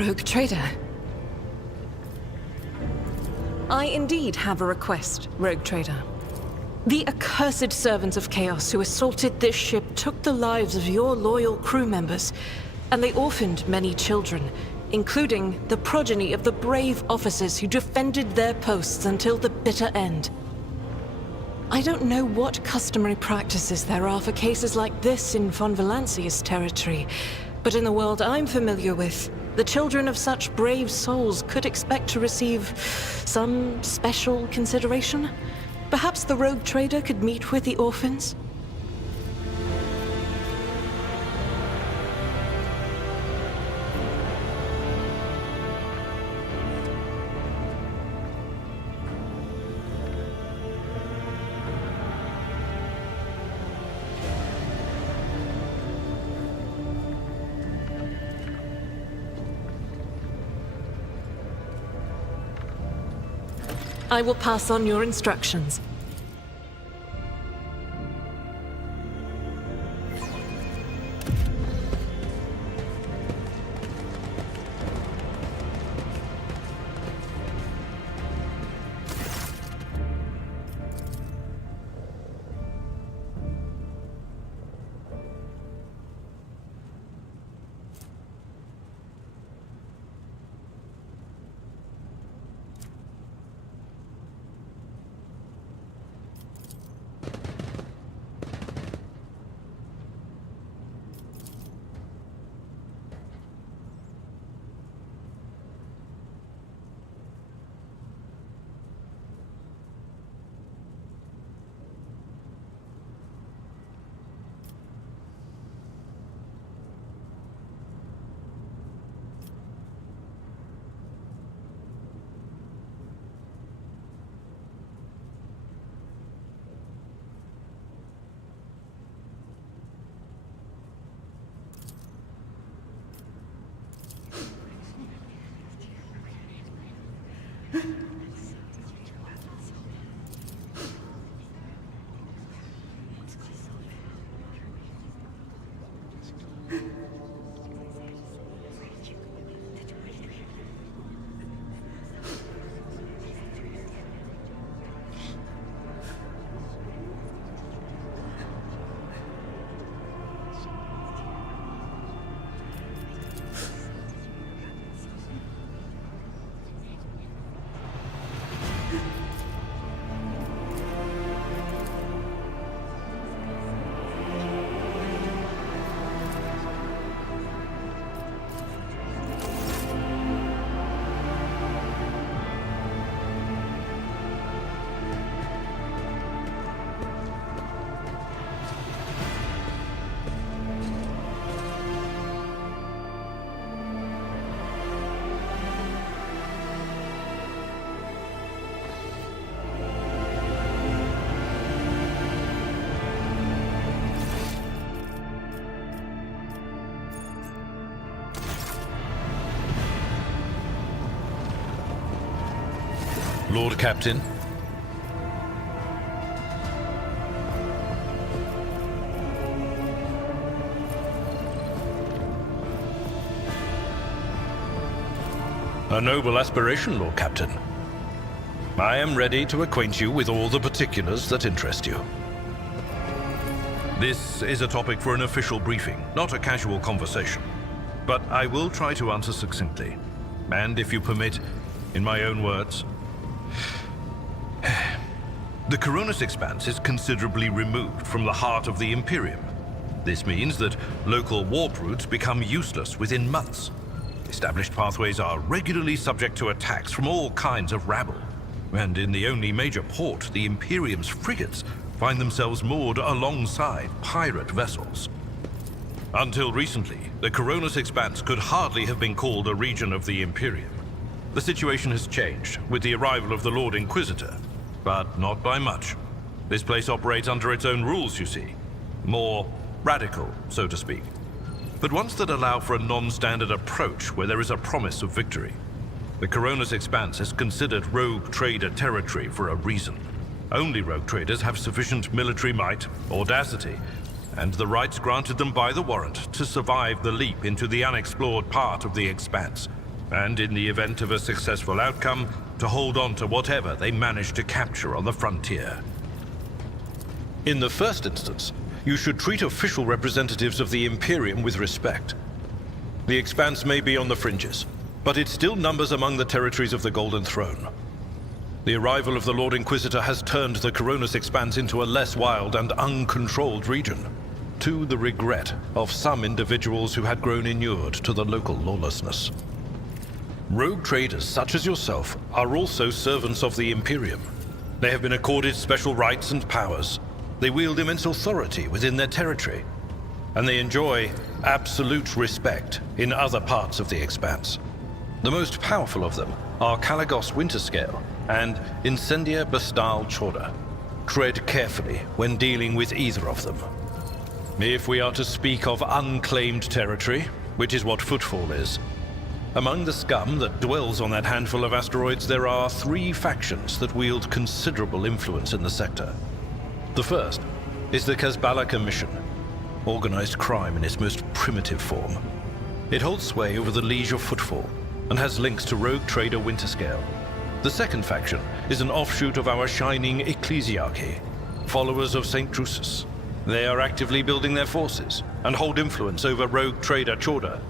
rogue trader. I indeed have a request, rogue trader. The accursed servants of Chaos who assaulted this ship took the lives of your loyal crew members, and they orphaned many children, including the progeny of the brave officers who defended their posts until the bitter end. I don't know what customary practices there are for cases like this in Von Valancia's territory, but in the world I'm familiar with, the children of such brave souls could expect to receive some special consideration. Perhaps the rogue trader could meet with the orphans? I will pass on your instructions. Lord Captain. A noble aspiration, Lord Captain. I am ready to acquaint you with all the particulars that interest you. This is a topic for an official briefing, not a casual conversation. But I will try to answer succinctly, and if you permit, in my own words. The Coronis Expanse is considerably removed from the heart of the Imperium. This means that local warp routes become useless within months. Established pathways are regularly subject to attacks from all kinds of rabble. And in the only major port, the Imperium's frigates find themselves moored alongside pirate vessels. Until recently, the Coronis Expanse could hardly have been called a region of the Imperium. The situation has changed with the arrival of the Lord Inquisitor, but not by much. This place operates under its own rules, you see. More radical, so to speak. But ones that allow for a non-standard approach where there is a promise of victory. The Coronis Expanse is considered rogue trader territory for a reason. Only rogue traders have sufficient military might, audacity, and the rights granted them by the warrant to survive the leap into the unexplored part of the Expanse. and in the event of a successful outcome, to hold on to whatever they manage to capture on the frontier. In the first instance, you should treat official representatives of the Imperium with respect. The Expanse may be on the fringes, but it still numbers among the territories of the Golden Throne. The arrival of the Lord Inquisitor has turned the Coronis Expanse into a less wild and uncontrolled region, to the regret of some individuals who had grown inured to the local lawlessness. Rogue traders such as yourself are also servants of the Imperium. They have been accorded special rights and powers. They wield immense authority within their territory, and they enjoy absolute respect in other parts of the Expanse. The most powerful of them are Kalagos Winterscale and Incendia Bastal Chorda. Tread carefully when dealing with either of them. If we are to speak of unclaimed territory, which is what Footfall is, among the scum that dwells on that handful of asteroids, there are 3 factions that wield considerable influence in the sector. The first is the Kazbala Commission, organized crime in its most primitive form. It holds sway over the Liege of Footfall and has links to rogue trader Winterscale. The second faction is an offshoot of our shining ecclesiarchy, followers of St. Drusus. They are actively building their forces and hold influence over rogue trader Chorda.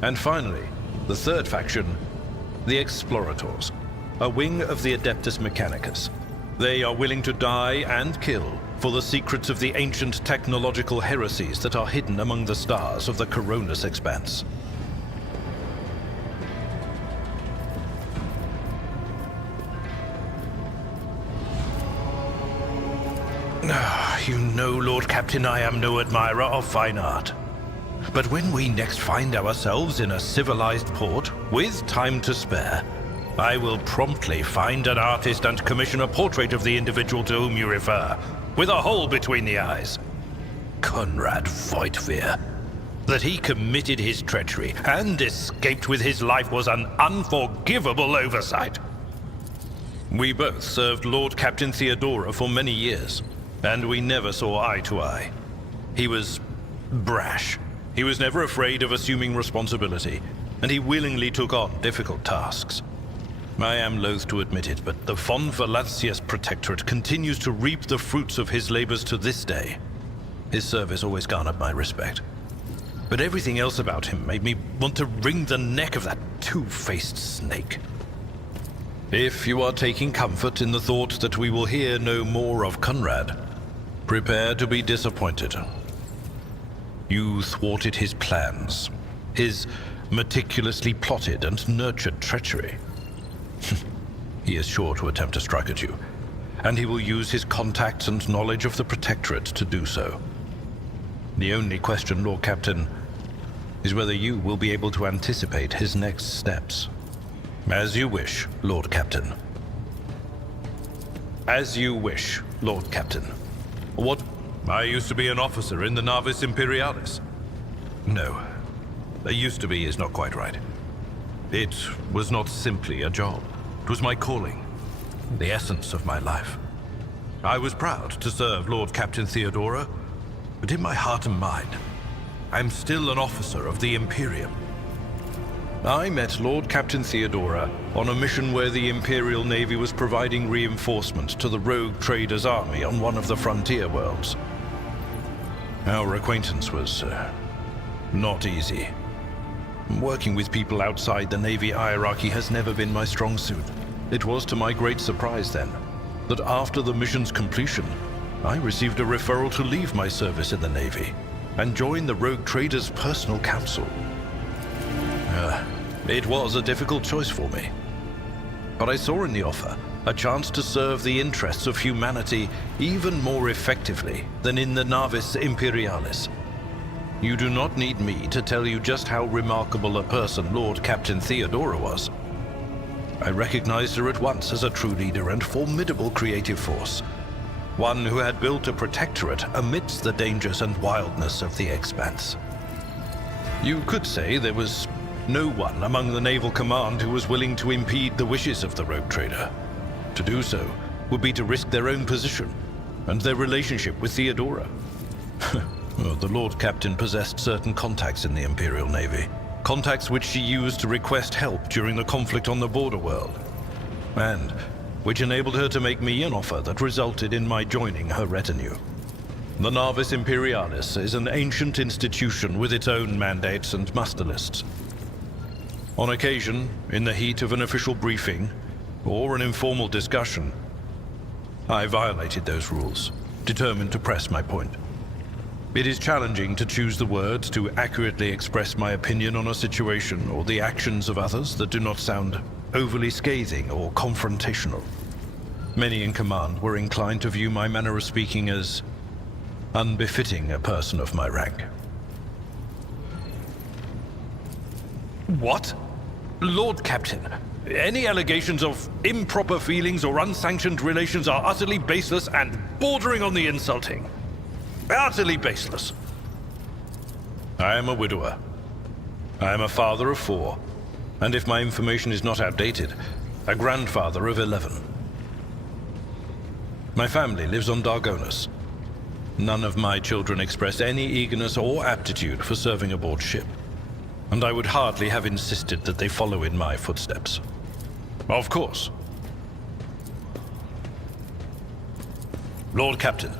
And finally, the third faction, the Explorators, a wing of the Adeptus Mechanicus. They are willing to die and kill for the secrets of the ancient technological heresies that are hidden among the stars of the Coronis Expanse. You know, Lord Captain, I am no admirer of fine art. But when we next find ourselves in a civilized port, with time to spare, I will promptly find an artist and commission a portrait of the individual to whom you refer, with a hole between the eyes. Conrad Voigtveer. That he committed his treachery and escaped with his life was an unforgivable oversight. We both served Lord Captain Theodora for many years, and we never saw eye to eye. He was brash. He was never afraid of assuming responsibility, and he willingly took on difficult tasks. I am loath to admit it, but the Von Valancius Protectorate continues to reap the fruits of his labors to this day. His service always garnered my respect. But everything else about him made me want to wring the neck of that two-faced snake. If you are taking comfort in the thought that we will hear no more of Conrad, prepare to be disappointed. You thwarted his plans, his meticulously plotted and nurtured treachery. He is sure to attempt to strike at you, and he will use his contacts and knowledge of the Protectorate to do so. The only question, Lord Captain, is whether you will be able to anticipate his next steps. As you wish, Lord Captain. As you wish, Lord Captain. What? I used to be an officer in the Navis Imperialis. No. Used to be is not quite right. It was not simply a job. It was my calling, the essence of my life. I was proud to serve Lord Captain Theodora, but in my heart and mind, I'm still an officer of the Imperium. I met Lord Captain Theodora on a mission where the Imperial Navy was providing reinforcement to the rogue traders' army on one of the frontier worlds. Our acquaintance was not easy. Working with people outside the Navy hierarchy has never been my strong suit. It was to my great surprise then, that after the mission's completion, I received a referral to leave my service in the Navy and join the rogue traders' personal council. It was a difficult choice for me. But I saw in the offer a chance to serve the interests of humanity even more effectively than in the Navis Imperialis. You do not need me to tell you just how remarkable a person Lord Captain Theodora was. I recognized her at once as a true leader and formidable creative force. One who had built a protectorate amidst the dangers and wildness of the Expanse. You could say there was no one among the naval command who was willing to impede the wishes of the rogue trader. To do so would be to risk their own position and their relationship with Theodora. Well, the Lord Captain possessed certain contacts in the Imperial Navy, contacts which she used to request help during the conflict on the border world, and which enabled her to make me an offer that resulted in my joining her retinue. The Navis Imperialis is an ancient institution with its own mandates and muster lists. On occasion, in the heat of an official briefing or an informal discussion, I violated those rules, determined to press my point. It is challenging to choose the words to accurately express my opinion on a situation or the actions of others that do not sound overly scathing or confrontational. Many in command were inclined to view my manner of speaking as unbefitting a person of my rank. What? Lord Captain, any allegations of improper feelings or unsanctioned relations are utterly baseless and bordering on the insulting. Utterly baseless. I am a widower. I am a father of 4, and if my information is not outdated, a grandfather of 11. My family lives on Dargonus. None of my children express any eagerness or aptitude for serving aboard ship, and I would hardly have insisted that they follow in my footsteps. Of course. Lord Captain.